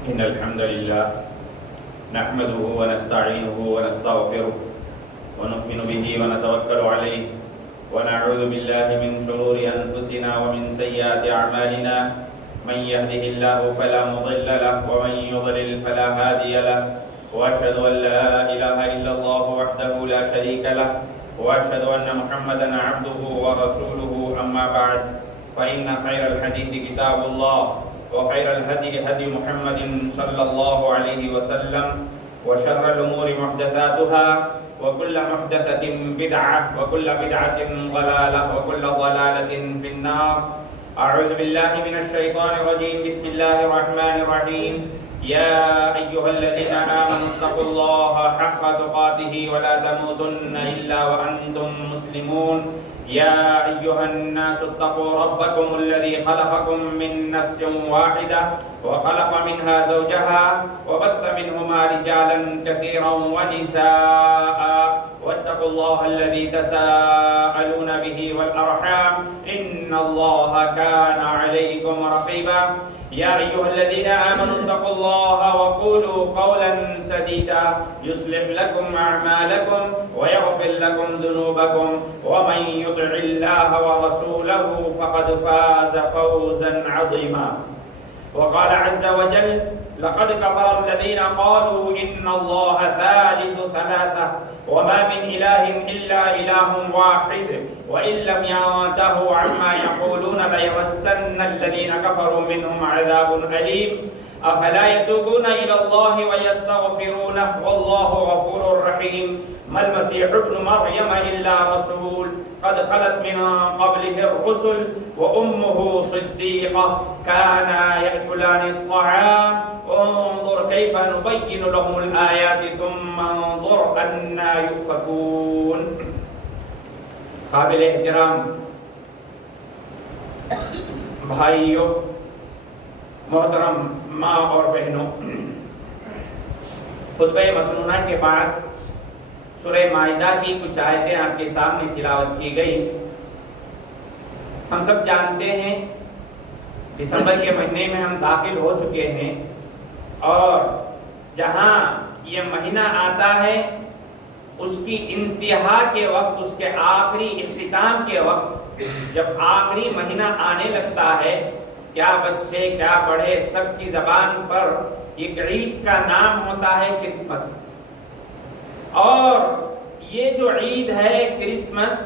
إن الحمد لله نحمده ونستعينه ونستغفره ونؤمن به ونتوكل عليه ونعوذ بالله من شرور أنفسنا ومن سيئات أعمالنا من يهده الله فلا مضل له ومن يضلل فلا هادي له وأشهد أن لا إله إلا الله وحده لا شريك له وأشهد أن محمدا عبده ورسوله أما بعد فإن خير الحديث كتاب الله وخير الهدي هدي محمد صلى الله عليه وسلم وشر الأمور محدثاتها وكل محدثة بدعة وكل بدعة ضلالة وكل ضلالة في النار. أعوذ بالله من الشيطان الرجيم. بسم الله الرحمن الرحيم. يا أيها الذين آمنوا اتقوا الله حق تقاته ولا تموتن إلا وأنتم مسلمون. يا أيها الناس اتقوا ربكم الذي خلقكم من نفس واحدة وخلق منها زوجها وبث منهما رجالا كثيرا ونساء واتقوا الله الذي تساءلون به والأرحام إن الله كان عليكم رقيبا. يا أيها الذين آمنوا اتقوا الله وقولوا قولا سديدا يصلح لكم أعمالكم ويغفر لكم ذنوبكم ومن يطع الله ورسوله فقد فاز فوزا عظيما. وقال عز وجل لقد كفر الذين قالوا إن الله ثالث ثلاثة وما من إله إلا إله واحد وإن لم ينتهوا عما يقولون ليمسن الذين كفروا منهم عذاب أليم. أفلا يتوبون إلى الله ويستغفرونه والله غفور رحيم. ما المسيح ابن مريم إلا رسول قد خلت من قبله الرسل وأمه صديقة كانا يأكلان الطعام انظر كيف نبين لهم الآيات ثم انظر أنا يؤفكون. قابل احترام بھائیوں، محترم ماں اور بہنوں، خطبہ مسنونہ کے بعد سورہ مائدہ کی کچھ آیتیں آپ کے سامنے تلاوت کی گئی. ہم سب جانتے ہیں دسمبر کے مہینے میں ہم داخل ہو چکے ہیں اور جہاں یہ مہینہ آتا ہے اس کی انتہا کے وقت، اس کے آخری اختتام کے وقت جب آخری مہینہ آنے لگتا ہے، کیا بچے کیا بڑے سب کی زبان پر ایک عید کا نام ہوتا ہے کرسمس. اور یہ جو عید ہے کرسمس،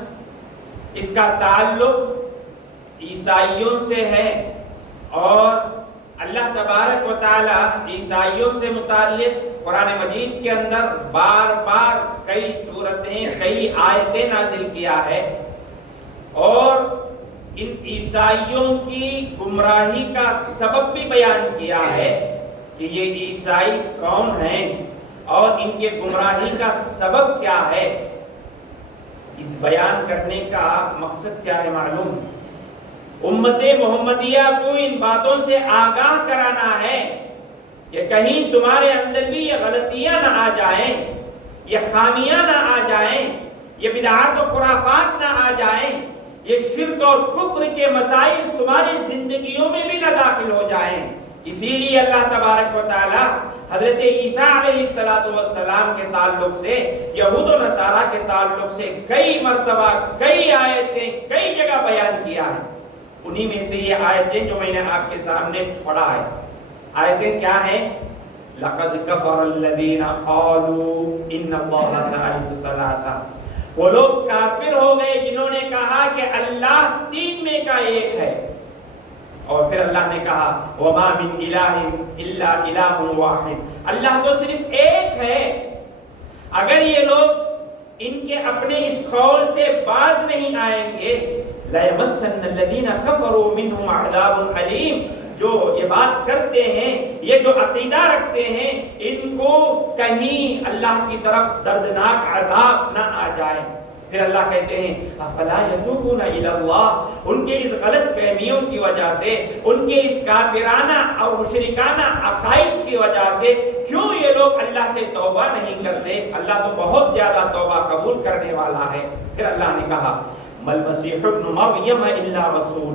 اس کا تعلق عیسائیوں سے ہے اور اللہ تبارک و تعالی عیسائیوں سے متعلق قرآن مجید کے اندر بار بار کئی سورتیں، کئی آیتیں نازل کیا ہے اور ان عیسائیوں کی گمراہی کا سبب بھی بیان کیا ہے کہ یہ عیسائی کون ہیں اور ان کے گمراہی کا سبب کیا ہے. اس بیان کرنے کا مقصد کیا ہے معلوم؟ امت محمدیہ کو ان باتوں سے آگاہ کرانا ہے کہ کہیں تمہارے اندر بھی یہ غلطیاں نہ آ جائیں، یہ خامیاں نہ آ جائیں، یہ بدعات و خرافات نہ آ جائیں، یہ شرک اور کفر کے مسائل تمہاری زندگیوں میں بھی نہ داخل ہو جائیں. اسی لیے اللہ تبارک و تعالی حضرت عیسیٰ علیہ السلام کے تعلق سے، یہود و نصارہ کے تعلق سے کئی مرتبہ، کئی آیتیں، کئی جگہ بیان کیا ہے. انہی میں سے یہ آیتیں جو میں نے آپ کے سامنے پڑھا ہے. آیتیں کیا ہیں؟ لَقَدْ كَفَرَ الَّذِينَ قَالُوا إِنَّ اللَّهَ ثَالِثُ ثَلَاثَةٍ. وہ لوگ کافر ہو گئے جنہوں نے کہا کہ اللہ تین میں کا ایک ہے. اور پھر اللہ نے کہا وَمَا مِنْ إِلَٰهٍ إِلَّا إِلَٰهٌ وَاحِدٌ. اللہ تو صرف ایک ہے. اگر یہ لوگ ان کے اپنے اس قول سے باز نہیں آئیں گے لَيَمَسَّنَّ الَّذِينَ كَفَرُوا مِنْهُمْ عَذَابٌ أَلِيمٌ. جو یہ بات کرتے ہیں، یہ جو عقیدہ رکھتے ہیں، ان کو کہیں اللہ کی طرف دردناک عذاب نہ آ جائے. پھر اللہ کہتے ہیں افلا یتوبون الی اللہ. ان کے اس غلط فہمیوں کی وجہ سے، ان کے اس کافرانہ اور مشرکانہ عقائد کی وجہ سے کیوں یہ لوگ اللہ سے توبہ نہیں کرتے؟ اللہ تو بہت زیادہ توبہ قبول کرنے والا ہے. پھر اللہ نے کہا مل مسیح ابن مریم الا رسول.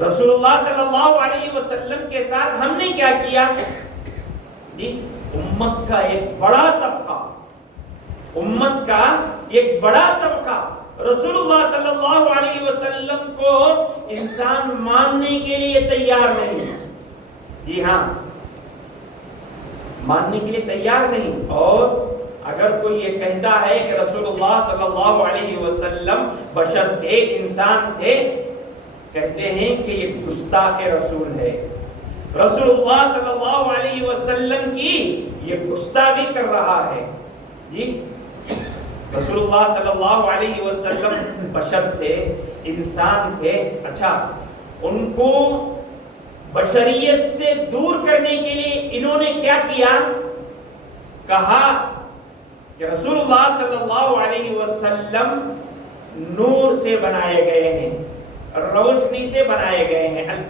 رسول اللہ صلی اللہ علیہ وسلم کے ساتھ ہم نے کیا کیا جی؟ امت کا ایک بڑا طبقہ، امت کا ایک بڑا طبقہ رسول اللہ صلی اللہ علیہ وسلم کو انسان ماننے کے لیے تیار نہیں، جی ہاں ماننے کے لیے تیار نہیں۔ اور اگر کوئی یہ کہتا ہے کہ رسول اللہ صلی اللہ علیہ وسلم بشر تھے، انسان تھے، کہتے ہیں کہ یہ گستاخ رسول ہے، رسول اللہ صلی اللہ علیہ وسلم کی یہ گستاخی کر رہا ہے جی۔ رسول اللہ صلی اللہ علیہ وسلم بشر تھے، انسان تھے، اچھا ان کو بشریت سے دور کرنے کے لیے انہوں نے کیا کیا؟ کہا کہ رسول اللہ صلی اللہ علیہ وسلم نور سے بنائے گئے ہیں، روشنی سے بنائے گئے ہیں۔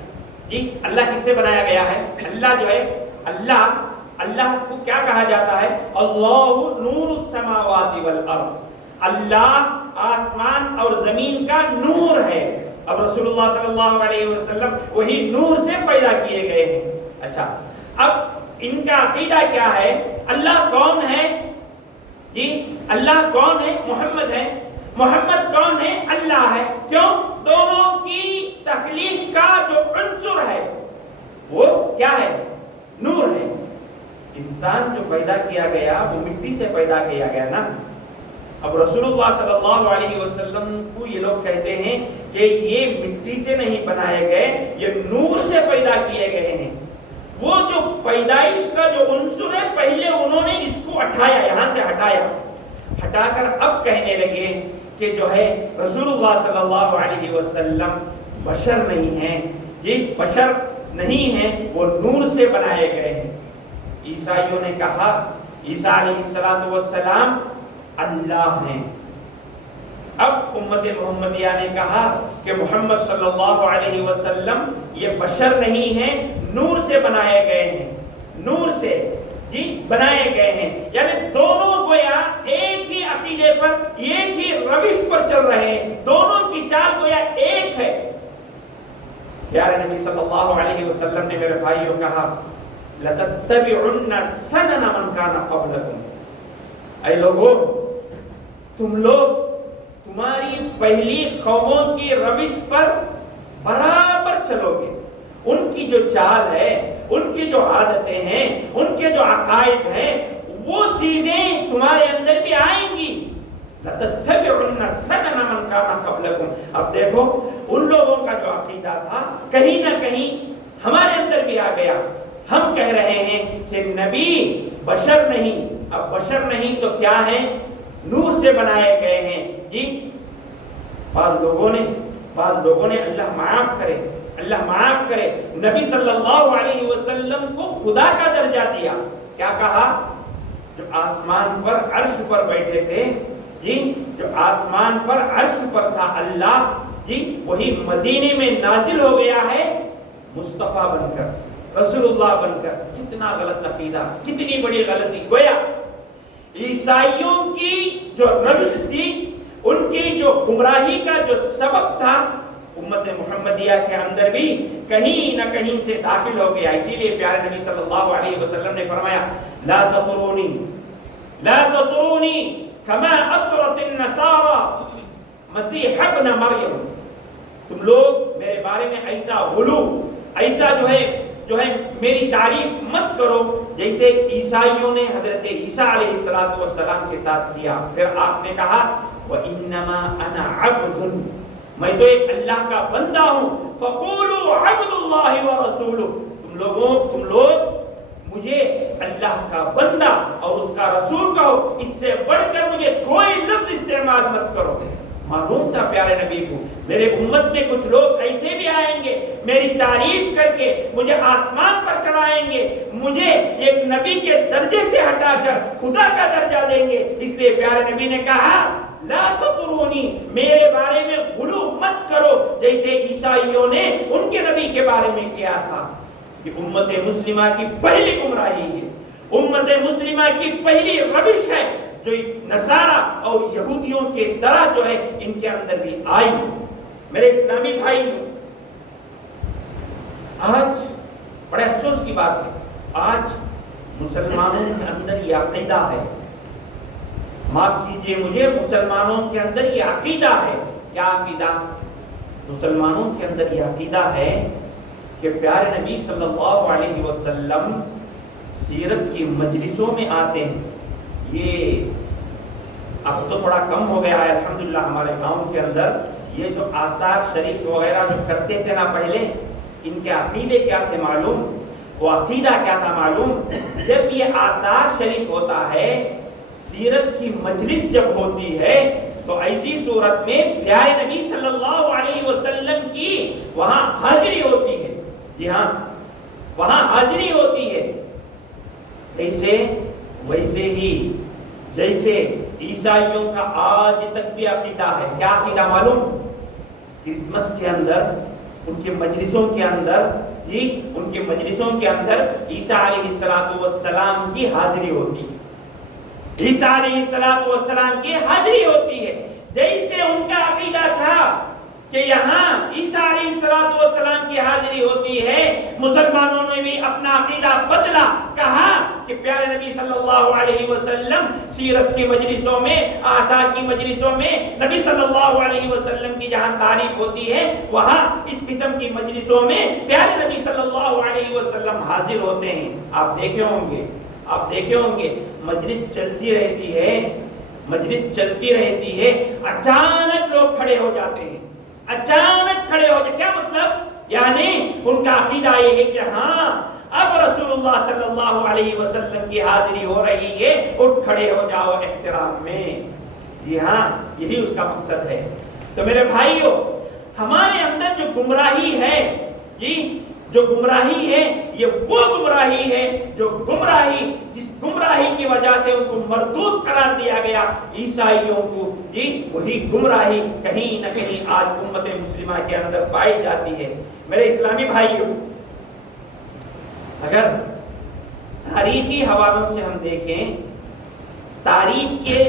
جی اللہ کس سے بنایا گیا ہے؟ اللہ جو ہے، اللہ کو کیا کہا جاتا ہے؟ اللہ نور السماوات والارض، اللہ آسمان اور زمین کا نور ہے۔ اب رسول اللہ صلی اللہ علیہ وسلم وہی نور سے پیدا کیے گئے ہیں۔ اچھا اب ان کا عقیدہ کیا ہے؟ اللہ کون ہے جی؟ اللہ کون ہے؟ محمد ہے۔ محمد کون ہے؟ اللہ ہے۔ کیوں؟ دونوں کی تخلیق کا جو عنصر ہے وہ کیا ہے؟ نور ہے۔ انسان جو پیدا کیا گیا وہ مٹی سے پیدا کیا گیا نا۔ اب رسول اللہ صلی اللہ علیہ وسلم کو یہ لوگ کہتے ہیں کہ یہ مٹی سے نہیں بنائے گئے، یہ نور سے پیدا کیے گئے ہیں۔ وہ جو پیدائش کا جو عنصر ہے پہلے انہوں نے اس کو ہٹایا، یہاں سے ہٹا کر اب کہنے لگے کہ جو ہے رسول اللہ صلی اللہ علیہ وسلم بشر نہیں ہیں، یہ بشر نہیں ہیں، وہ نور سے بنائے گئے ہیں۔ عیسائیوں نے کہا عیسیٰ علیہ السلام اللہ ہیں۔ اب امت محمدیہ نے کہا کہ محمد صلی اللہ علیہ وسلم یہ بشر نہیں ہیں، نور سے بنائے گئے ہیں، نور سے جی بنائے گئے ہیں۔ یعنی دونوں گویا ایک ہی عقیدے پر، ایک ہی روش پر چل رہے ہیں، دونوں کی چال گویا ایک ہے۔ پیارے نبی صلی اللہ علیہ وسلم نے میرے بھائیوں کہا لَتَتَّبِعُنَّ سَنَنَ مَنْ كَانَ قَبْلَكُمْ، اے لوگوں تم لوگ تمہاری پہلی قوموں کی روش پر برابر چلو گے، ان کی جو چال ہے، ان کی جو عادتیں ہیں، ان کے جو عقائد ہیں، وہ چیزیں تمہارے اندر بھی آئیں گی۔ لَتَتَّبِعُنَّ سَنَنَ مَنْ كَانَ قَبْلَكُمْ۔ اب دیکھو ان لوگوں کا جو عقیدہ تھا کہیں نہ کہیں ہمارے اندر بھی آ گیا۔ ہم کہہ رہے ہیں کہ نبی بشر نہیں، اب بشر نہیں تو کیا ہیں؟ نور سے بنائے گئے ہیں جی۔ بعض لوگوں نے اللہ معاف کرے نبی صلی اللہ علیہ وسلم کو خدا کا درجہ دیا۔ کیا کہا؟ جو آسمان پر عرش پر بیٹھے تھے جی، جو آسمان پر عرش پر تھا اللہ جی، وہی مدینے میں نازل ہو گیا ہے مصطفیٰ بن کر، رسول اللہ بن کر۔ کتنا غلط عقیدہ، کتنی بڑی غلطی! گویا عیسائیوں کی جو روش تھی، ان کی جو گمراہی کا جو سبب تھا، امت محمدیہ کے اندر بھی کہیں نہ کہیں سے داخل ہو گیا۔ اسی لیے پیارے نبی صلی اللہ علیہ وسلم نے فرمایا لا تطرونی کما اطرت النصارى مسیح ابن مریم، تم لوگ میرے بارے میں ایسا غلو، ایسا جو ہے میری تعریف مت کرو جیسے عیسائیوں نے حضرت عیسیٰ علیہ السلام کے ساتھ کیا۔ پھر آپ نے کہا وَإِنَّمَا أَنَا عَبْدٌ، میں تو ایک اللہ کا بندہ ہوں۔ فَقُولُوا عَبْدُ اللَّهِ وَرَسُولُهُ، تم لوگ مجھے اللہ کا بندہ اور اس کا رسول کہو، اس سے بڑھ کر مجھے کوئی لفظ استعمال مت کرو۔ معلوم تھا پیارے نبی کو میرے امت میں کچھ لوگ ایسے بھی آئیں گے، میری تعریف کر کے مجھے آسمان پر چڑھائیں گے، مجھے ایک نبی کے درجے سے ہٹا کر خدا کا درجہ دیں گے۔ اس لیے پیارے نبی نے کہا لا تطرونی، میرے بارے میں غلو مت کرو جیسے عیسائیوں نے ان کے نبی کے بارے میں کیا تھا۔ یہ امت مسلمہ کی پہلی گمراہی ہے، امت مسلمہ کی پہلی روش ہے جو نصارہ اور یہودیوں کے طرح جو ہے ان کے اندر بھی آئی۔ میرے اسلامی بھائی، آج بڑے افسوس کی بات ہے، آج مسلمانوں کے اندر یہ عقیدہ ہے، معاف کیجئے مجھے، مسلمانوں کے اندر یہ عقیدہ ہے۔ کیا عقیدہ؟ مسلمانوں کے اندر یہ عقیدہ ہے کہ پیارے نبی صلی اللہ علیہ وسلم سیرت کی مجلسوں میں آتے ہیں۔ یہ اب تو تھوڑا کم ہو گیا ہے الحمدللہ ہمارے گاؤں کے اندر، یہ جو آثار شریف وغیرہ جو کرتے تھے نا پہلے، ان کے عقیدے کیا تھے معلوم؟ وہ عقیدہ کیا تھا معلوم؟ جب یہ آثار شریف ہوتا ہے، سیرت کی مجلس جب ہوتی ہے، تو ایسی صورت میں پیارے نبی صلی اللہ علیہ وسلم کی وہاں حاضری ہوتی ہے۔ جی ہاں، وہاں حاضری ہوتی ہے۔ ویسے ہی جیسے عیسائیوں کا آج تک بھی عقیدہ ہے۔ کیا عقیدہ معلوم؟ کرسمس کے اندر ان کے مجلسوں کے اندر ان کے مجلسوں کے اندر عیسیٰ علیہ السلام کی حاضری ہوتی ہے، عیسیٰ علیہ السلام کی حاضری ہوتی ہے۔ جیسے ان کا عقیدہ تھا کہ یہاں عیسیٰ علیہ السلام کی حاضری ہوتی ہے، مسلمانوں نے بھی اپنا عقیدہ بدلا، کہا کہ پیارے نبی صلی اللہ علیہ وسلم سیرت کی مجلسوں میں، آثار کی مجلسوں میں، نبی صلی اللہ علیہ وسلم کی جہاں تعریف ہوتی ہے، وہاں اس قسم کی مجلسوں میں پیارے نبی صلی اللہ علیہ وسلم حاضر ہوتے ہیں۔ آپ دیکھے ہوں گے مجلس چلتی رہتی ہے، اچانک لوگ کھڑے ہو جاتے ہیں، کیا مطلب؟ یعنی ان کا عقیدہ یہ ہے کہ ہاں اب رسول اللہ صلی اللہ علیہ وسلم کی حاضری ہو رہی ہے، اٹھ کھڑے ہو جاؤ احترام میں۔ جی ہاں، یہی اس کا مقصد ہے۔ تو میرے بھائیوں، ہمارے اندر جو گمراہی ہے، جو گمراہی ہے، یہ وہ گمراہی ہے جس گمراہی کی وجہ سے ان کو مردود قرار دیا گیا عیسائیوں کو، وہی گمراہی کہیں نہ کہیں آج امت مسلمہ کے اندر پائی جاتی ہے۔ میرے اسلامی بھائیوں، اگر تاریخی حوالوں سے ہم دیکھیں، تاریخ کے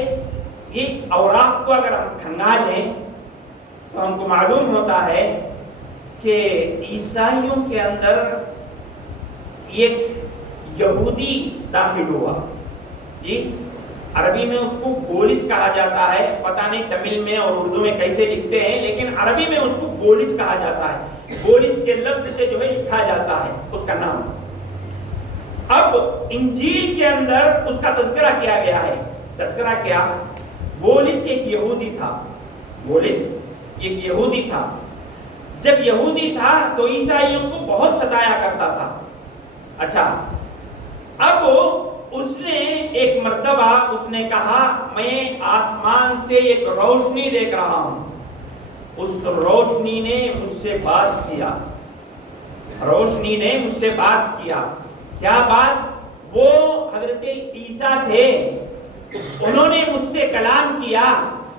یہ اوراق کو اگر ہم کھنگالیں تو ہم کو معلوم ہوتا ہے کہ عیسائیوں کے اندر ایک یہودی داخل ہوا، عربی میں اس کو بولس کہا جاتا ہے، پتہ نہیں تمل میں اور اردو میں کیسے لکھتے ہیں، لیکن عربی میں اس کو بولس کہا جاتا ہے۔ بولس کے لفظ سے جو ہے لکھا جاتا ہے اس کا نام۔ اب انجیل کے اندر اس کا تذکرہ کیا گیا ہے۔ تذکرہ کیا؟ بولس ایک یہودی تھا۔ جب یہودی تھا تو عیسائیوں کو بہت ستایا کرتا تھا۔ اچھا، اب اس نے ایک مرتبہ اس نے کہا میں آسمان سے ایک روشنی دیکھ رہا ہوں۔ اس روشنی نے مجھ سے بات کیا۔ کیا بات؟ وہ حضرت عیسیٰ تھے، انہوں نے مجھ سے کلام کیا،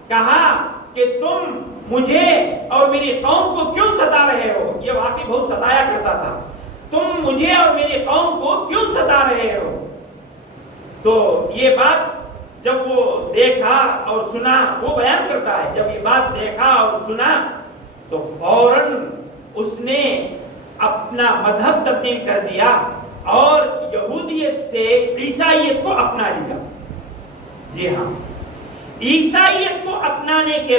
کہا کہ تم مجھے اور میری قوم کو کیوں ستا رہے ہو؟ یہ واقعی بہت ستایا کرتا تھا۔ تم مجھے اور میری قوم کو کیوں ستا رہے ہو؟ تو یہ بات جب وہ دیکھا اور سنا، وہ بیان کرتا ہے، جب یہ بات دیکھا اور سنا تو فوراً اس نے اپنا مذہب تبدیل کر دیا اور یہودیت سے عیسائیت کو اپنا لیا۔ جی ہاں، عیسائیت کو اپنانے کے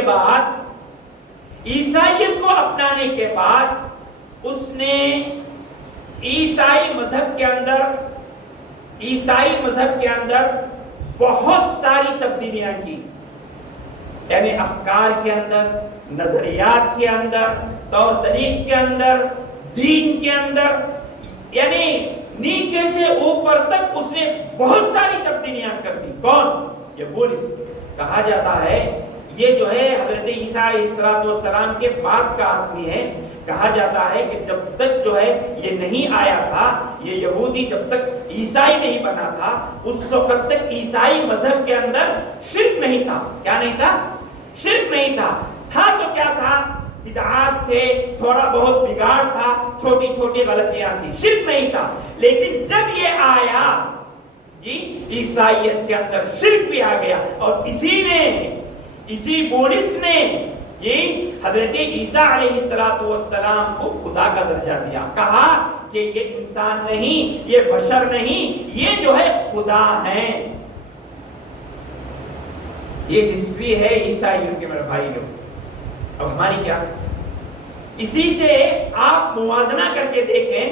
بعد اس نے عیسائی مذہب کے اندر بہت ساری تبدیلیاں کی، یعنی افکار کے اندر، نظریات کے اندر، طور طریق کے اندر، دین کے اندر، یعنی نیچے سے اوپر تک اس نے بہت ساری تبدیلیاں کر دی۔ کون؟ یہ بولس کہا جاتا ہے، یہ جو ہے حضرت عیسیٰ علیہ السلام کے بعد کا آدمی ہے۔ کہا جاتا ہے کہ جب تک جو ہے یہ نہیں آیا تھا، یہ یہودی جب تک عیسائی نہیں بنا تھا، اس وقت تک عیسائی مذہب کے اندر شرک نہیں تھا۔ کیا نہیں تھا؟ شرک نہیں تھا۔ تو کیا تھا؟ بدعات تھے، تھوڑا بہت بگاڑ تھا، چھوٹی چھوٹی غلطیاں تھی، شرک نہیں تھا۔ لیکن جب یہ آیا، عیسائیت کے اندر شرک بھی آ گیا، اور اسی بولس نے یہ حضرت عیسیٰ علیہ السلام کو خدا کا درجہ دیا، کہا کہ یہ انسان نہیں، یہ بشر نہیں، یہ جو ہے خدا ہیں۔ یہ ہسٹری ہے عیسائیوں کے میرے بھائی لوگ۔ اب ہماری کیا؟ اسی سے آپ موازنہ کر کے دیکھیں،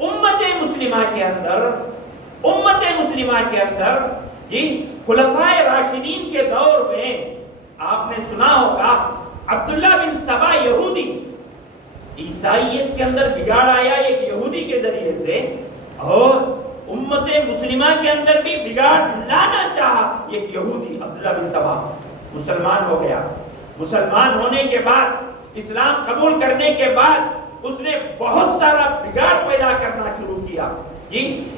امت مسلمہ کے اندر خلفائے راشدین کے دور میں آپ نے سنا ہوگا عبداللہ بن سبا یہودی، عیسائیت کے اندر بگاڑ آیا ایک یہودی کے ذریعے سے، اور امت مسلمہ کے اندر بھی بگاڑ لانا چاہا ایک یہودی عبداللہ بن سبا، مسلمان ہو گیا۔ مسلمان ہونے کے بعد، اسلام قبول کرنے کے بعد اس نے بہت سارا بگاڑ پیدا کرنا شروع کیا۔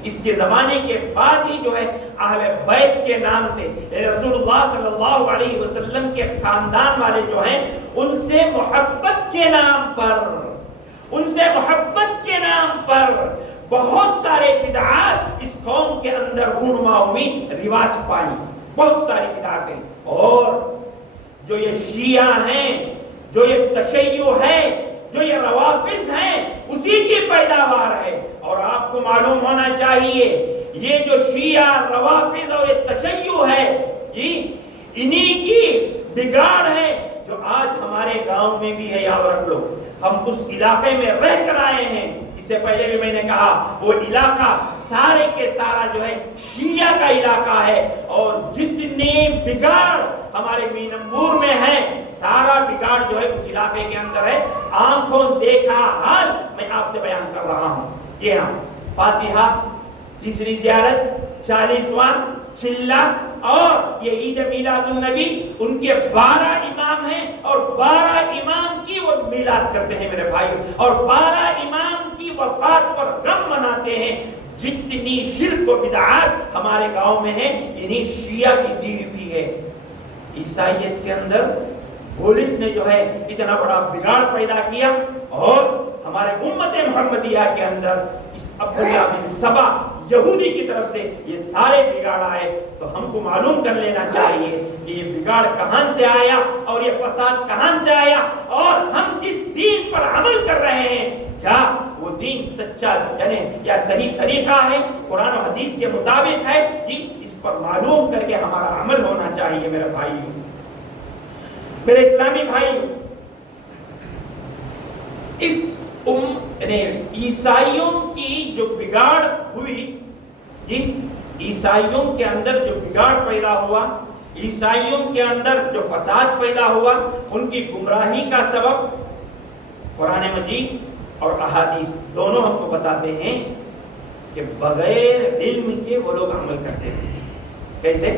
اس کے زمانے کے بعد ہی جو ہے اہل بیت کے نام سے رسول اللہ صلی اللہ علیہ وسلم کے خاندان والے جو ہیں، ان سے محبت کے نام پر بہت سارے بدعات اس قوم کے اندر رونما ہوئی، رواج پائی، بہت ساری بدعاتیں۔ اور جو یہ شیعہ ہیں، جو یہ تشیع ہے، جو یہ روافض ہیں، اسی کی پیداوار ہے۔ اور آپ کو معلوم ہونا چاہیے یہ جو شیعہ، روافض اور یہ تشیع ہے، انہی کی بگاڑ ہے جو آج ہمارے گاؤں میں بھی ہے۔ یاد رکھ لو، ہم اس علاقے میں رہ کر آئے ہیں، اس سے پہلے بھی میں نے کہا وہ علاقہ سارے کے سارا جو ہے شیعہ کا علاقہ ہے، اور جتنی بگاڑ ہمارے مینمپور میں ہے، سارا بگاڑ جو ہے اس علاقے کے اندر ہے۔ آنکھوں دیکھا حال میں آپ سے بیان کر رہا ہوں۔ یہ ہاں فاتحہ، تیسری زیارت، 40واں چلہ، اور یہ عید میلاد النبی، ان کے 12 امام ہیں، اور 12 امام کی وہ میلاد کرتے ہیں میرے بھائیوں، اور 12 امام کی وفات پر غم مناتے ہیں۔ جتنی شرک و بدعات ہمارے گاؤں میں ہیں، انہی شیعہ کی دی ہوئی ہے۔ عیسائیت کے اندر پولیس نے جو ہے اتنا بڑا بگاڑ پیدا کیا، اور ہمارے امت محمدیہ کے اندر اس عبداللہ بن سبا یہودی کی طرف سے یہ سارے بگاڑ آئے۔ تو ہم کو معلوم کر لینا چاہیے کہ یہ بگاڑ کہاں سے آیا اور یہ فساد کہاں سے آیا، اور ہم جس دین پر عمل کر رہے ہیں، کیا وہ دین سچا یعنی یا صحیح طریقہ ہے، قرآن و حدیث کے مطابق ہے؟ اس پر معلوم کر کے ہمارا عمل ہونا چاہیے میرے بھائیوں، میرے اسلامی بھائیوں۔ اس عیسائیوں کی جو بگاڑ ہوئی، عیسائیوں کے اندر جو بگاڑ پیدا ہوا، عیسائیوں کے اندر جو فساد پیدا ہوا، ان کی گمراہی کا سبب قرآن مجید اور احادیث دونوں ہم کو بتاتے ہیں کہ بغیر علم کے وہ لوگ عمل کرتے تھے۔ کیسے؟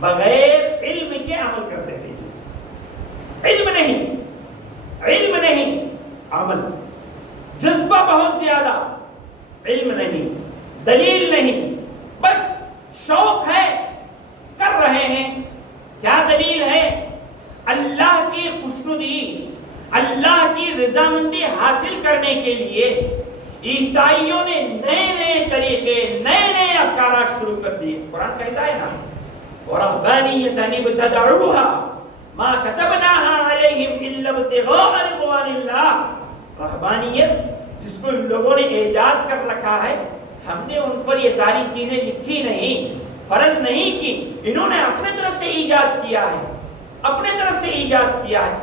بغیر علم کے عمل کرتے تھے۔ علم نہیں عمل، جذبہ بہت زیادہ، علم نہیں، دلیل نہیں، بس شوق ہے، کر رہے ہیں۔ کیا دلیل ہے؟ اللہ کی خوشنودی، اللہ کی رضامندی حاصل کرنے کے لیے عیسائیوں نے نئے طریقے، نئے افکارات شروع کر دیے۔ قرآن کہتا ہے نا، وَرَهْبَانِيَّةً ابْتَدَعُوهَا مَا كَتَبْنَاهَا عَلَيْهِمْ إِلَّا ابْتِغَاءَ رِضْوَانِ اللَّهِ۔ رہبانیت جس کو ان لوگوں نے ایجاد کر رکھا ہے، ہم نے ان پر یہ ساری چیزیں لکھی نہیں، فرض نہیں کی، انہوں نے اپنے طرف سے ایجاد کیا ہے،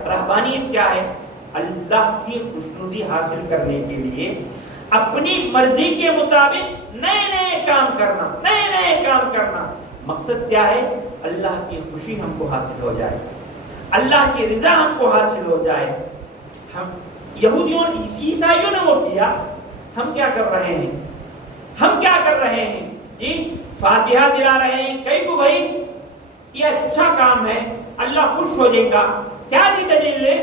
رہبانیت کیا ہے؟ اللہ کی خوشنودی حاصل کرنے کے لیے اپنی مرضی کے مطابق نئے کام کرنا۔ مقصد کیا ہے؟ اللہ کی خوشی ہم کو حاصل ہو جائے، اللہ کی رضا ہم کو حاصل ہو جائے۔ ہم یہودیوں عیسائیوں نے وہ کیا، ہم کیا کر رہے ہیں؟ فاتحہ دلا رہے ہیں، کئی کو بھائی یہ اچھا کام ہے، اللہ خوش ہو جائے گا۔ کیا دلیل ہے؟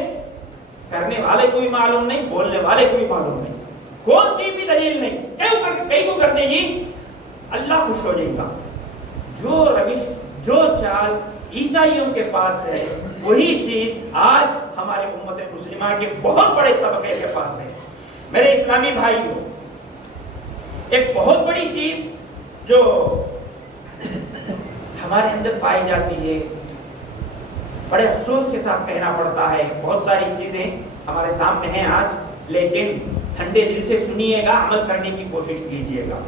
کرنے والے کو بھی معلوم نہیں، بولنے والے کو بھی معلوم نہیں، کون سی بھی دلیل نہیں، کئی کو کرتے اللہ خوش ہو جائے گا۔ جو روش، جو چال عیسائیوں کے پاس ہے، وہی چیز آج ہمارے امت مسلمہ کے بہت بڑے طبقے کے پاس ہے۔ میرے اسلامی بھائیوں، ایک بہت بڑی چیز جو ہمارے اندر پائی جاتی ہے، بڑے افسوس کے ساتھ کہنا پڑتا ہے، بہت ساری چیزیں ہمارے سامنے ہیں آج، لیکن ٹھنڈے دل سے سنیے گا، عمل کرنے کی کوشش کیجیے گا۔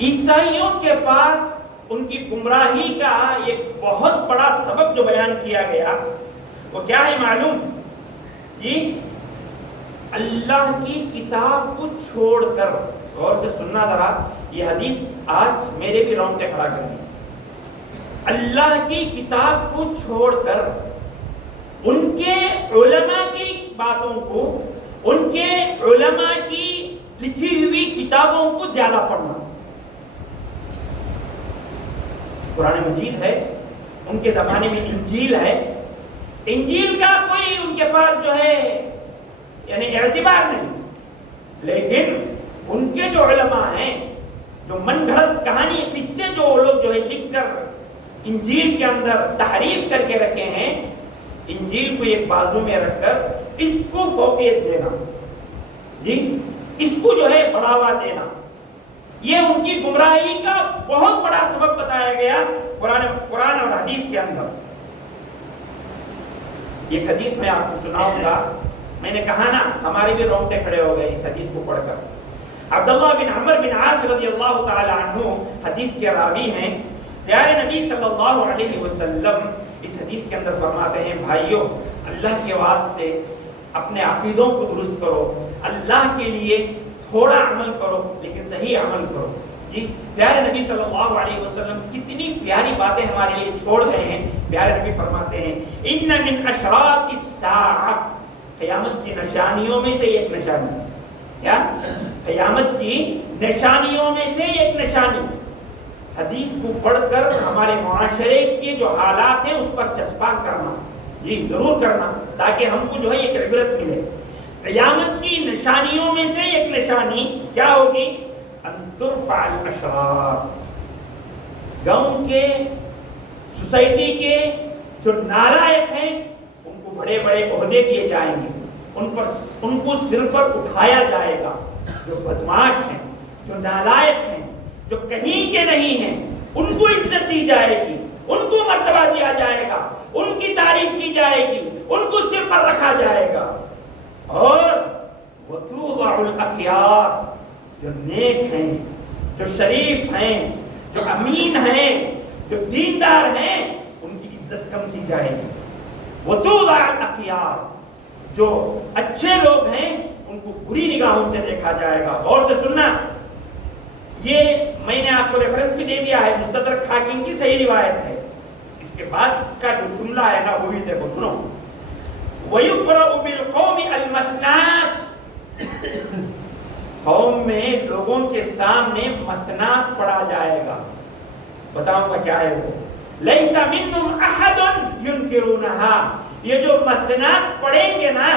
عیسائیوں کے پاس ان کی گمراہی کا ایک بہت بڑا سبب جو بیان کیا گیا وہ کیا ہے معلوم؟ جی، اللہ کی کتاب کو چھوڑ کر، غور سے سننا ذرا، یہ حدیث آج میرے بھی رونگٹے کھڑا کر دی۔ اللہ کی کتاب کو چھوڑ کر ان کے علماء کی باتوں کو، ان کے علماء کی لکھی ہوئی کتابوں کو زیادہ پڑھنا۔ قرآن مجید ہے، ان کے زمانے میں انجیل ہے، انجیل کا کوئی ان کے پاس جو ہے یعنی اعتبار نہیں، لیکن ان کے جو علماء ہیں، جو من گھڑت کہانی قصے جو وہ لوگ جو ہے لکھ کر انجیل کے اندر تحریف کر کے رکھے ہیں، انجیل کو ایک بازو میں رکھ کر اس کو فوقیت دینا، جی اس کو جو ہے بڑھاوا دینا، یہ ان کی گمراہی کا بہت بڑا سبب بتایا گیا قرآن اور حدیث کے اندر۔ ایک حدیث میں آپ کو سناؤں گا، میں نے کہا نا ہمارے بھی رونگٹے کھڑے ہو گئے اس حدیث کو پڑھ کر۔ عبداللہ بن عمر بن عاص رضی اللہ تعالی عنہ حدیث کے راوی ہیں۔ پیارے نبی صلی اللہ علیہ وسلم اس حدیث کے اندر فرماتے ہیں، بھائیو اللہ کے واسطے اپنے عقیدوں کو درست کرو، اللہ کے لیے تھوڑا عمل کرو لیکن صحیح عمل کرو۔ جی پیارے نبی صلی اللہ علیہ وسلم کتنی پیاری باتیں ہمارے لیے چھوڑ گئے ہیں۔ پیارے نبی فرماتے ہیں، ان من اشراط الساعہ، قیامت کی نشانیوں میں سے ایک نشانی، کیا؟ قیامت کی نشانیوں میں سے ایک نشانی۔ حدیث کو پڑھ کر ہمارے معاشرے کے جو حالات ہیں اس پر چسپاں کرنا، جی ضرور کرنا، تاکہ ہم کو جو ہے ایک عبرت ملے۔ قیامت کی نشانیوں میں سے ایک نشانی کیا ہوگی؟ ان ترفع الاشرار، گاؤں کے، سوسائٹی کے جو نالائق ہیں ان کو بڑے بڑے عہدے دیے جائیں گے، ان کو سر پر اٹھایا جائے گا۔ جو بدماش ہیں، جو نالائق ہیں، جو کہیں کے نہیں ہیں، ان کو عزت دی جائے گی، ان کو مرتبہ دیا جائے گا، ان کی تعریف کی جائے گی، ان کو سر پر رکھا جائے گا۔ اور وتوضع الاخیار، جو نیک ہیں، جو شریف ہیں، جو امین ہیں، جو دیندار ہیں، ان کی عزت کم کی جائے گی۔ وتوضع الاخیار، جو اچھے لوگ ہیں ان کو بری نگاہوں سے دیکھا جائے گا۔ غور سے سننا، یہ میں نے آپ کو ریفرنس بھی دے دیا ہے، مستدرک حاکم کی صحیح روایت ہے۔ اس کے بعد کا جو جملہ ہے نا وہ بھی دیکھو، سنو، وَيُقْرَأُ بِالْقَوْمِ الْمَثْنَاتِ، قوم میں لوگوں کے سامنے مثنات پڑھا جائے گا۔ بتاؤں گا کیا ہے وہ؟ لَيْسَ مِنْهُمْ أَحَدٌ يُنْكِرُونَهَا، یہ جو مثنات پڑھیں گے نا،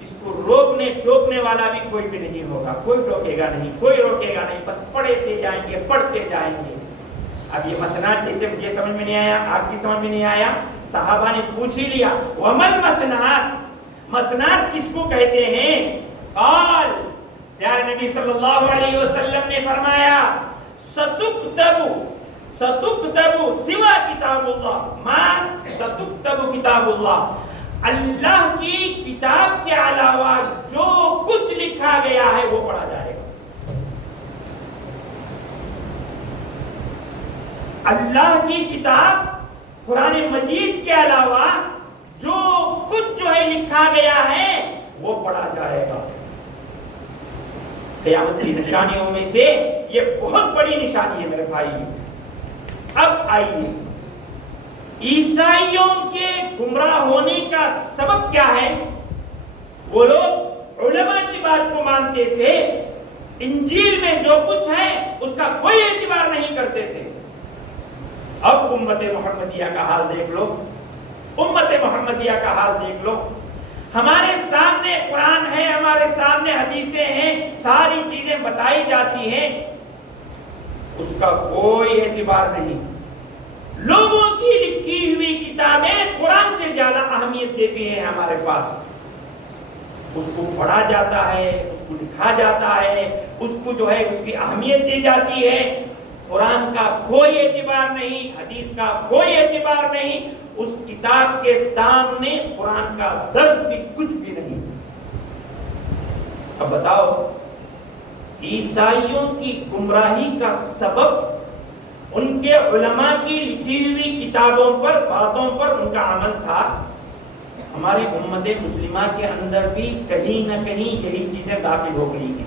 اس کو روکنے ٹوکنے والا بھی کوئی بھی نہیں ہوگا، کوئی ٹوکے گا نہیں، کوئی روکے گا نہیں، بس پڑھتے جائیں گے، پڑھتے جائیں گے۔ اب یہ مثنات جیسے مجھے سمجھ میں نہیں آیا، آپ کی سمجھ میں نہیں آیا، صحابہ نے پوچھ ہی لیا، وَمَا الْمَثْنَاتِ، مثنات کس کو کہتے ہیں؟ قال، پیارے نبی صلی اللہ علیہ وسلم نے فرمایا، ستکتب سوا کتاب اللہ، ما ستکتب کتاب اللہ، اللہ کی کتاب کے علاوہ جو کچھ لکھا گیا ہے وہ پڑھا جائے گا۔ اللہ کی کتاب قرآن مجید کے علاوہ جو کچھ جو ہے لکھا گیا ہے وہ پڑھا جائے گا۔ قیامت کی نشانیوں میں سے یہ بہت بڑی نشانی ہے میرے بھائی۔ اب آئیے، عیسائیوں کے گمراہ ہونے کا سبب کیا ہے؟ وہ لوگ علماء کی بات کو مانتے تھے، انجیل میں جو کچھ ہے اس کا کوئی اعتبار نہیں کرتے تھے۔ اب امت محمدیہ کا حال دیکھ لو، امت محمدیہ کا حال دیکھ لو۔ ہمارے سامنے قرآن ہے، ہمارے سامنے حدیثیں ہیں، ساری چیزیں بتائی جاتی ہیں، اس کا کوئی اعتبار نہیں۔ لوگوں کی لکھی ہوئی کتابیں قرآن سے زیادہ اہمیت دیتی ہیں ہمارے پاس۔ اس کو پڑھا جاتا ہے، اس کو لکھا جاتا ہے، اس کو جو ہے اس کی اہمیت دی جاتی ہے۔ قرآن کا کوئی اعتبار نہیں، حدیث کا کوئی اعتبار نہیں، اس کتاب کے سامنے قرآن کا درد بھی کچھ بھی نہیں۔ اب بتاؤ، عیسائیوں کی گمراہی کا سبب ان کے علماء کی لکھی ہوئی کتابوں پر، باتوں پر ان کا عمل تھا۔ ہماری امت مسلمہ کے اندر بھی کہیں نہ کہیں یہی چیزیں داخل ہو گئی ہیں۔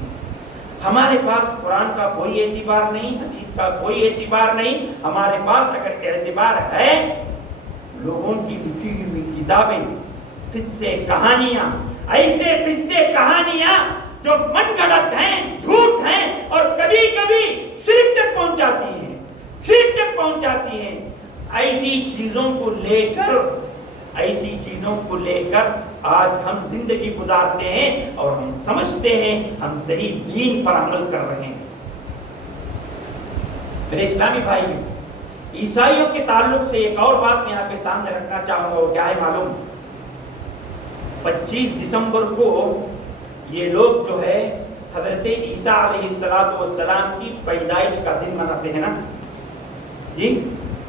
ہمارے پاس قرآن کا کوئی اعتبار نہیں، حدیث کا کوئی اعتبار نہیں، ہمارے پاس اگر اعتبار ہے لوگوں کی لکھی ہوئی کتابیں، قصے کہانیاں، ایسے قصے کہانیاں جو من گھڑت ہیں، جھوٹ ہیں اور کبھی کبھی شرک تک پہنچاتی ہیں، شرک تک پہنچاتی ہیں، ایسی چیزوں کو لے کر آج ہم زندگی گزارتے ہیں اور ہم سمجھتے ہیں ہم صحیح دین پر عمل کر رہے ہیں۔ میرے اسلامی بھائی، عیسائیوں کے تعلق سے ایک اور بات میں آپ کے سامنے رکھنا چاہوں گا، وہ کیا ہے معلوم؟ 25 دسمبر کو یہ لوگ جو ہے حضرت عیسیٰ علیہ السلام کی پیدائش کا دن مناتے ہیں نا جی۔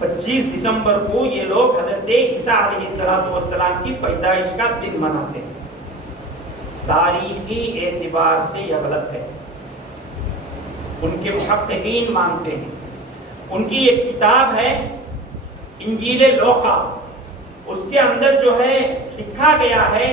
25 دسمبر کو یہ لوگ حضرت عیسیٰ علیہ السلام کی پیدائش کا دن مناتے ہیں۔ تاریخی اعتبار سے یہ غلط ہے، ان کے محققین مانتے ہیں۔ ان کی ایک کتاب ہے انجیل لوقا، اس کے اندر جو ہے لکھا گیا ہے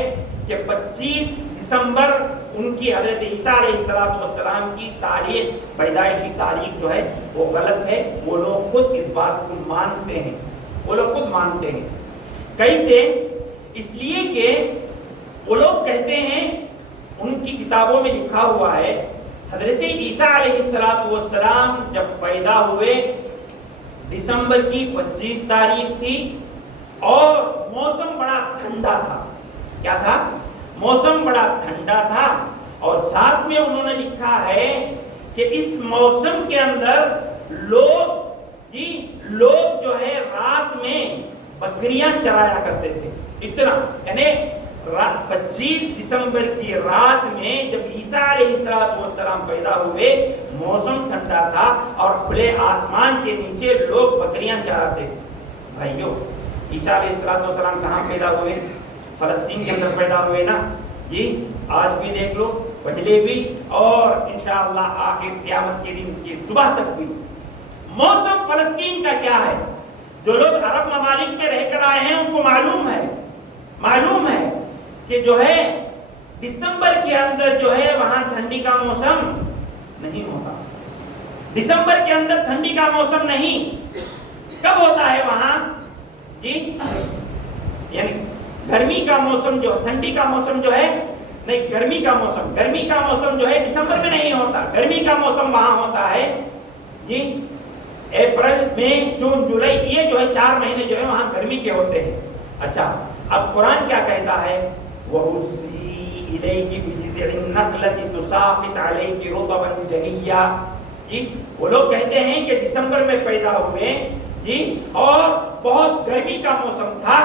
کہ 25 دسمبر ان کی حضرت عیسیٰ علیہ السلام کی تاریخ، پیدائشی تاریخ جو ہے وہ غلط ہے۔ وہ لوگ خود اس بات کو مانتے ہیں، وہ لوگ خود مانتے ہیں۔ کیسے؟ اس لیے کہ وہ لوگ کہتے ہیں، ان کی کتابوں میں لکھا ہوا ہے حضرت عیسیٰ علیہ السلام جب پیدا ہوئے دسمبر کی 25 تاریخ تھی اور موسم بڑا ٹھنڈا تھا۔ کیا تھا؟ موسم بڑا ٹھنڈا تھا، اور ساتھ میں انہوں نے لکھا ہے کہ اس موسم کے اندر لوگ جو ہے رات میں بکریاں چرایا کرتے تھے۔ اتنا یعنی 25 دسمبر کی رات میں جب عیسیٰ علیہ السلام پیدا ہوئے، موسم ٹھنڈا تھا اور کھلے آسمان کے نیچے لوگ بکریاں چراتے تھے۔ بھائیو، عیسیٰ علیہ السلام کہاں پیدا ہوئے؟ فلسطین کے اندر پیدا ہوئے نا جی۔ آج بھی دیکھ لو، پہلے بھی اور انشاءاللہ آخر قیامت کے دن کی صبح تک بھی موسم فلسطین کا کیا ہے؟ جو لوگ عرب ممالک میں رہ کر آئے ہیں ان کو معلوم ہے کہ جو ہے دسمبر کے اندر جو ہے وہاں ٹھنڈی کا موسم نہیں ہوتا۔ دسمبر کے اندر ٹھنڈی کا موسم نہیں، کب ہوتا ہے وہاں جی؟ یعنی گرمی کا موسم جو، ٹھنڈی کا موسم جو ہے نہیں، گرمی کا موسم جو ہے دسمبر میں نہیں ہوتا۔ گرمی کا موسم وہاں ہوتا ہے جی اپریل، مئی، جون، جولائی، یہ جو ہے 4 مہینے جو ہے وہاں گرمی کے ہوتے ہیں۔ اچھا، اب قرآن کیا کہتا ہے؟ وَهُزِّي إِلَيْكِ بِجِذْعِ النَّخْلَةِ تُسَاقِطْ عَلَيْكِ رُطَبًا جَنِيًّا جی۔ وہ لوگ کہتے ہیں کہ دسمبر میں پیدا ہوئے جی، اور بہت گرمی کا موسم تھا،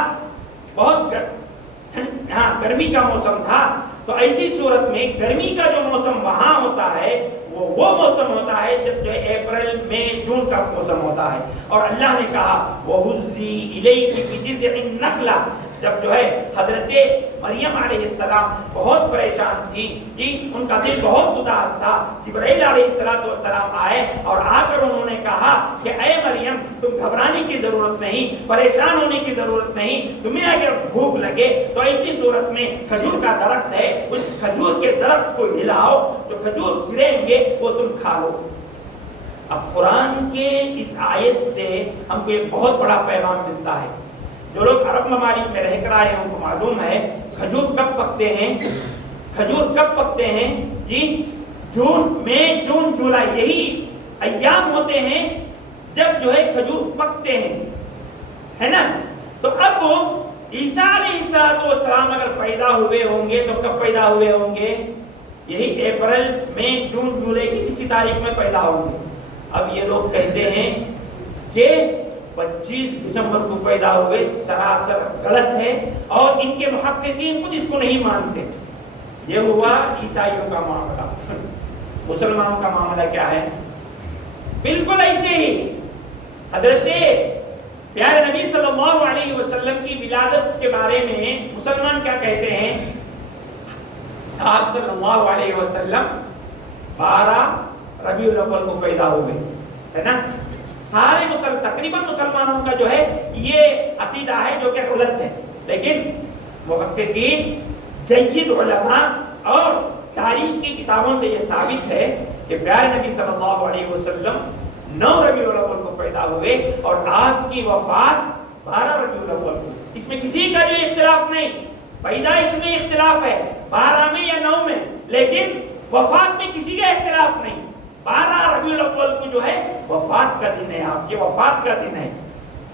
گرمی کا موسم تھا۔ تو ایسی صورت میں گرمی کا جو موسم وہاں ہوتا ہے وہ موسم ہوتا ہے جب جو اپریل، مئی، جون کا موسم ہوتا ہے۔ اور اللہ نے کہا وَهُزِّي إِلَيْكِ بِجِذْعِ النَّخْلَةِ، جب جو ہے حضرت مریم علیہ السلام بہت پریشان تھی جی، ان کا دل بہت اداس تھا، جبرائیل علیہ السلام آئے اور آ کر انہوں نے کہا کہ اے مریم، تم گھبرانے کی ضرورت نہیں، پریشان ہونے کی ضرورت نہیں، تمہیں اگر بھوک لگے تو ایسی صورت میں کھجور کا درخت ہے، اس کھجور کے درخت کو ہلاؤ، جو کھجور گریں گے وہ تم کھا لو۔ اب قرآن کے اس آیت سے ہم کو ایک بہت بڑا پیغام ملتا ہے۔ جو لوگ عرب ممالک میں رہ کر آئے ہیں ان کو معلوم ہے کھجور کب پکتے ہیں جی؟ جون، مئی، جون، جولائی، یہی ایام ہوتے ہیں جب جو ہے کھجور پکتے ہیں، ہے نا؟ تو اب عیسیٰ علیہ السلام اگر پیدا ہوئے ہوں گے تو کب پیدا ہوئے ہوں گے؟ یہی اپریل، مئی، جون، جولائی کی کسی تاریخ میں پیدا ہوں گے۔ اب یہ لوگ کہتے ہیں کہ 25 دسمبر کو پیدا ہوئے، سراسر غلط ہے، اور ان کے محققین خود اس کو نہیں مانتے۔ یہ ہوا عیسائیوں کا معاملہ۔ مسلمانوں کا معاملہ کیا ہے؟ بالکل ایسے ہی حضرت پیارے نبی صلی اللہ علیہ وسلم کی ولادت کے بارے میں مسلمان کیا کہتے ہیں؟ آپ صلی اللہ علیہ وسلم 12 ربیع الاول کو پیدا ہوئے، ہے نا؟ سارے تقریباً مسلمانوں کا جو ہے یہ عقیدہ ہے جو کہ غلط ہے، لیکن محققین جید علماء اور تاریخ کی کتابوں سے یہ ثابت ہے کہ پیارے نبی صلی اللہ علیہ وسلم 9 ربیع الاول کو پیدا ہوئے اور آپ کی وفات 12 ربیع الاول کو۔ اس میں کسی کا جو اختلاف نہیں، پیدائش میں اختلاف ہے 12 میں یا 9 میں، لیکن وفات میں کسی کا اختلاف نہیں۔ 12 ربیع الاول کو جو ہے وفات کا دن ہے، آپ کی وفات کا دن ہے۔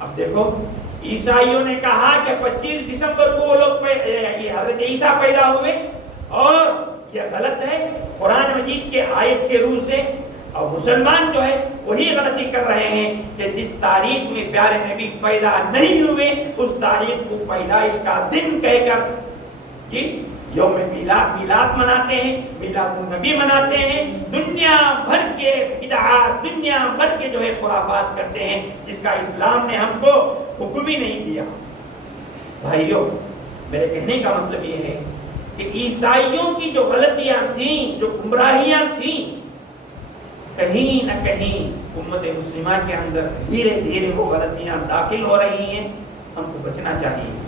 اب دیکھو عیسائیوں نے کہا کہ 25 دسمبر کو وہ لوگ حضرت عیسیٰ پیدا ہوئے، اور یہ غلط ہے قرآن مجید کے آیت کے روح سے، اور مسلمان جو ہے وہی غلطی کر رہے ہیں کہ جس تاریخ میں پیارے نبی پیدا نہیں ہوئے اس تاریخ کو پیدائش کا دن کہہ کر یوم میلاد مناتے ہیں، میلاد النبی مناتے ہیں، دنیا بھر کے بدعات، دنیا بھر کے جو ہے خرافات کرتے ہیں، جس کا اسلام نے ہم کو حکم ہی نہیں دیا۔ بھائیو، میرے کہنے کا مطلب یہ ہے کہ عیسائیوں کی جو غلطیاں تھیں، جو گمراہیاں تھیں، کہیں نہ کہیں امت مسلمہ کے اندر دھیرے دھیرے وہ غلطیاں داخل ہو رہی ہیں، ہم کو بچنا چاہیے۔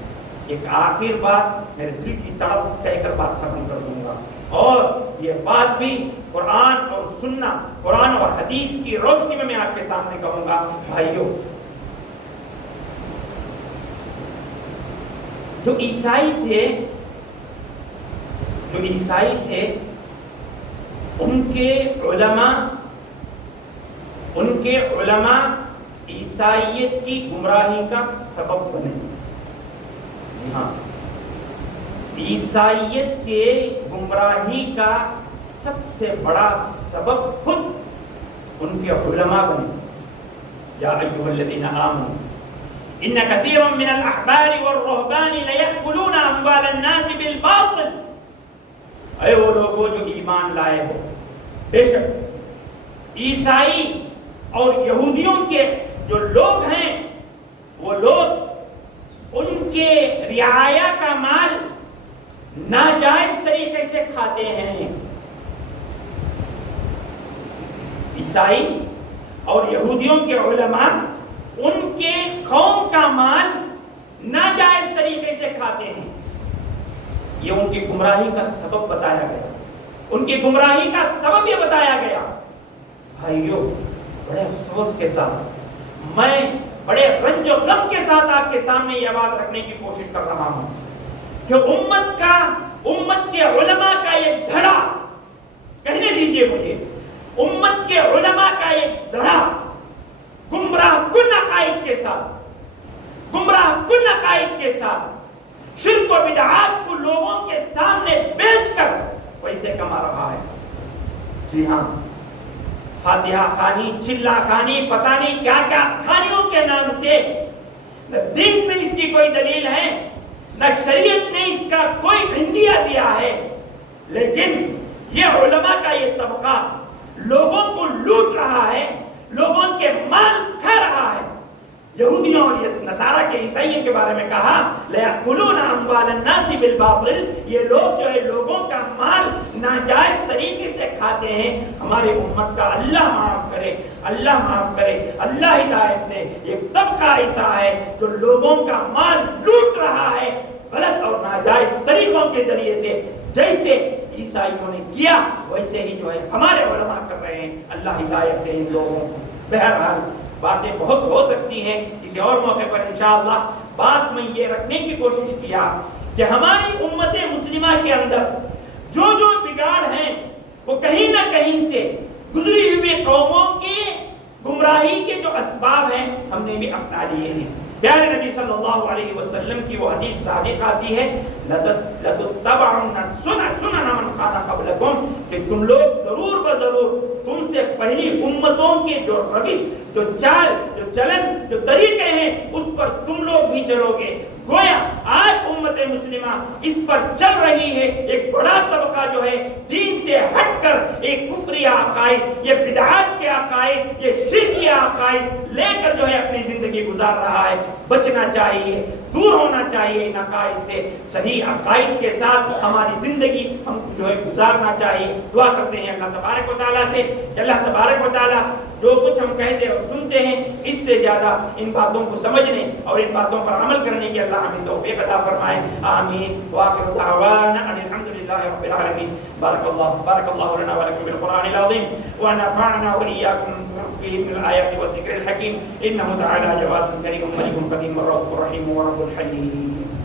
ایک آخر بات میرے دل کی تڑپ کہہ کر بات ختم کر دوں گا، اور یہ بات بھی قرآن اور سننا، قرآن اور حدیث کی روشنی میں آپ کے سامنے کہوں گا۔ بھائیو، جو عیسائی تھے ان کے علماء عیسائیت کی گمراہی کا سبب بنے۔ ہاں، عیسائیت کے گمراہی کا سب سے بڑا سبب خود ان کے علماء بنے۔ یا ایھا الذین آمنوا ان کثیرا من الاحبار والرهبان لیأکلون اموال الناس بالباطل۔ اے وہ لوگوں جو ایمان لائے ہو، بے شک عیسائی اور یہودیوں کے جو لوگ ہیں، وہ لوگ ان کے رعایا کا مال ناجائز طریقے سے کھاتے ہیں۔ عیسائی اور یہودیوں کے علماء ان کے قوم کا مال ناجائز طریقے سے کھاتے ہیں۔ یہ ان کی گمراہی کا سبب بتایا گیا، ان کی گمراہی کا سبب یہ بتایا گیا۔ بھائیو، بڑے افسوس کے ساتھ، میں بڑے رنج و غم کے ساتھ آپ کے سامنے یہ بات رکھنے کی کوشش کر رہا ہوں کہ امت کے علماء کا ایک دھڑا، کہنے دیجئے مجھے، امت کے علماء کا ایک دھڑا گمراہ کن عقائد کے ساتھ شرک و بدعات کو لوگوں کے سامنے بیچ کر پیسے کما رہا ہے۔ جی ہاں، فاتحہ خانی، چلا خانی، پتہ نہیں کیا کیا خانیوں کے نام سے، نہ دین میں اس کی کوئی دلیل ہے، نہ شریعت نے اس کا کوئی عندیہ دیا ہے، لیکن یہ علماء کا یہ طبقہ لوگوں کو لوٹ رہا ہے، لوگوں کے مال کھا رہا ہے۔ یہودیوں اور نصارہ کے عیسائیوں کے بارے میں کہا لَيَأْكُلُونَ أَمْوَالَ النَّاسِ بِالْبَاطِلِ، یہ لوگ جو ہے لوگوں کا مال ناجائز طریقے سے کھاتے ہیں۔ ہماری امت کا اللہ معاف کرے، اللہ معاف کرے، اللہ ہدایت دے۔ ایک طبقہ ایسا ہے جو لوگوں کا مال لوٹ رہا ہے غلط اور ناجائز طریقوں کے ذریعے سے، جیسے عیسائیوں نے کیا ویسے ہی جو ہے ہمارے علماء کر رہے ہیں۔ اللہ ہدایت دے ان لوگوں کو۔ بہرحال باتیں بہت ہو سکتی ہیں، کسی اور موقع پر انشاءاللہ بات میں یہ رکھنے کی کوشش کیا کہ ہماری امت مسلمہ کے اندر جو بگاڑ ہیں وہ کہیں نہ کہیں سے گزری ہوئی قوموں کی گمراہی کے جو اسباب ہیں ہم نے بھی اپنا لیے ہیں۔ پیارے نبی صلی اللہ علیہ وسلم کی وہ حدیث صادق آتی ہے لَتُتَّبَعُنَّ سُنَنَ مَنْ كَانَ قَبْلَكُمْ، کہ تم لوگ ضرور بضرور تم سے پہلی امتوں کے جو روش، جو چال، جو چلن، جو طریقے ہیں اس پر تم لوگ بھی چلو گے۔ گویا آج امت مسلمہ اس پر چل رہی ہے. ایک بڑا طبقہ جو ہے دین سے ہٹ کر ایک کفری عقائد، یہ بدعات کے عقائد، یہ شرکی عقائد لے کر جو ہے اپنی زندگی گزار رہا ہے. بچنا چاہیے، دور ہونا چاہیے ان عقائد سے. صحیح عقائد کے ساتھ ہماری زندگی ہم جو ہے گزارنا چاہیے. دعا کرتے ہیں اللہ تبارک و تعالیٰ سے کہ اللہ تبارک و تعالیٰ جو کچھ ہم کہتے اور سنتے ہیں اس سے زیادہ ان باتوں کو سمجھنے اور ان باتوں پر عمل کرنے کی اللہ ہمیں توفیق عطا فرمائے. آمین. وآخر دعوانا ان الحمد للہ رب العالمین. بارک اللہ لنا ولکم بالقرآن العظیم ونفعنا وإياكم فيه من الآيات والذكر الحكيم. إنه تعالى جواد كريم ملك قديم رؤوف رحيم ورب حليم.